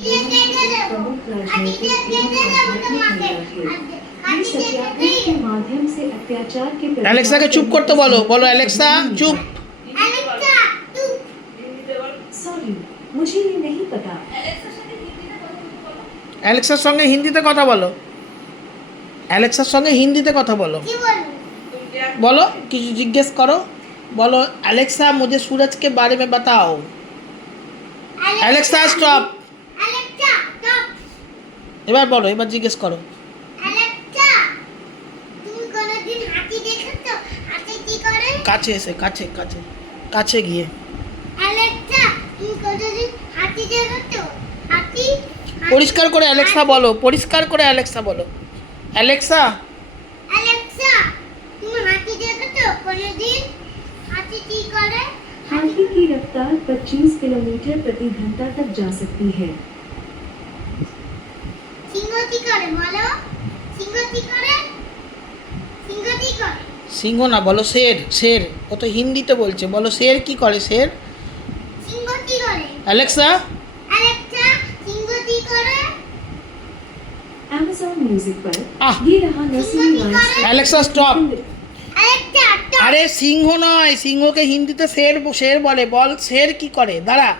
प्रमुख राजनीतिक एवं आध्यात्मिक नेता थे। ये सत्याग्रह के माध्यम से अत्याचार के एलेक्सा के चुप करते बोलो, बोलो एलेक्सा चुप। सॉरी, मुझे ये नहीं पता। एलेक्सार संगे हिंदीते কথা বলো, एलेक्सार संगे हिंदीते কথা বলো, बोलो কিছু জিজ্ঞেস করো, बोलो एलेक्सा मुझे सूरज के बारे में बताओ। Alexa stop. এবার বলো, এবার জিজ্ঞেস করো। কাছে এসে কাছে কাছে কাছে গিয়ে পরিষ্কার করে অ্যালেক্সা বলো, পরিষ্কার করে অ্যালেক্সা বলো। অ্যালেক্সা हाथी की रफ्तार 25 किलोमीटर प्रति घंटा तक जा सकती है। সিংহ না, বলো শের। শের ও তো হিন্দিতে বলছে, বলো শের কি করে। শের অ্যালেক্সা Amazon Music पर ये रहा नर्सरी राइम्स। Alexa stop. আরে সিংহ নয়, সিংহকে হিন্দিতে শের শের বলে, বল শের কি করে। দাঁড়া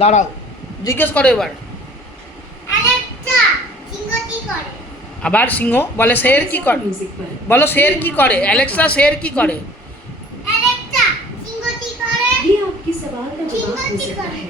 দাঁড়াও, জিজ্ঞেস করো এবার। আবার সিংহ বলে শের কি করে, म्यूजिक पर বলো শের কি করে। অ্যালেক্সা শের কি করে। ये आपके सवाल का जवाब हो सकता है।